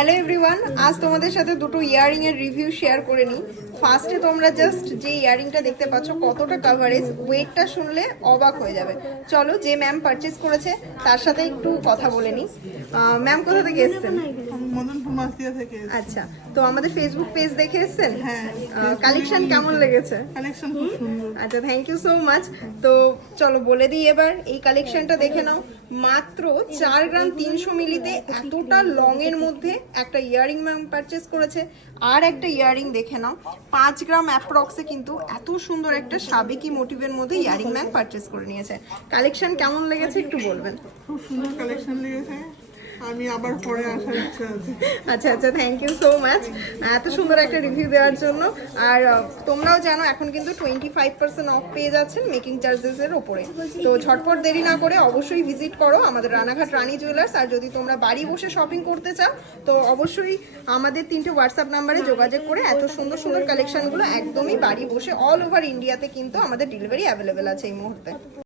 Hello everyone, আজ তোমাদের সাথে দুটো ইয়ারিং এর রিভিউ শেয়ার করে নিই। ফার্স্টে তোমরা জাস্ট যে ইয়ারিংটা দেখতে পাচ্ছ কতটা কাভারেজ, ওয়েটটা শুনলে অবাক হয়ে যাবে। চলো, যে ম্যাম পারচেজ করেছে তার সাথে একটু কথা বলে নিই। ম্যাম কোথা থেকে এসেছেন? মদনপুর মাসিয়া থেকে। আচ্ছা, তো আমাদের ফেসবুক পেজ দেখে এসেছেন? হ্যাঁ। কালেকশন কেমন লেগেছে? কালেকশন খুব সুন্দর। আচ্ছা, থ্যাংক ইউ সো মাচ। তো চলো বলে দিই এবার, এই কালেকশনটা দেখে নাও। মাত্র 4 গ্রাম 300 মিলিতে এতটা লং এর মধ্যে একটা ইয়ারিং ম্যাম পারচেস করেছে। আর একটা ইয়ারিং দেখে নাও, 5 গ্রাম অ্যাপ্রক্সে কিন্তু এত সুন্দর একটা সাবেকি মোটিভের মধ্যে ইয়ারিং ম্যাম পারচেস করে নিয়েছে। কালেকশন কেমন লেগেছে একটু বলবেন? খুব সুন্দর কালেকশন লেগেছে, আমি আবার পরে আসার ইচ্ছা আছে। আচ্ছা আচ্ছা, থ্যাংক ইউ সো মাচ এত সুন্দর একটা রিভিউ দেওয়ার জন্য। আর তোমরাও জানো এখন কিন্তু 25% অফ পেয়ে যাচ্ছেন মেকিং চার্জেসের ওপরে। তো ঝটপট দেরি না করে অবশ্যই ভিজিট করো আমাদের রানাঘাট রানী জুয়েলার্স। আর যদি তোমরা বাড়ি বসে শপিং করতে চাও তো অবশ্যই আমাদের 3টে হোয়াটসঅ্যাপ নাম্বারে যোগাযোগ করে এত সুন্দর সুন্দর কালেকশনগুলো একদমই বাড়ি বসে অল ওভার ইন্ডিয়াতে কিন্তু আমাদের ডেলিভারি অ্যাভেলেবেল আছে এই মুহূর্তে।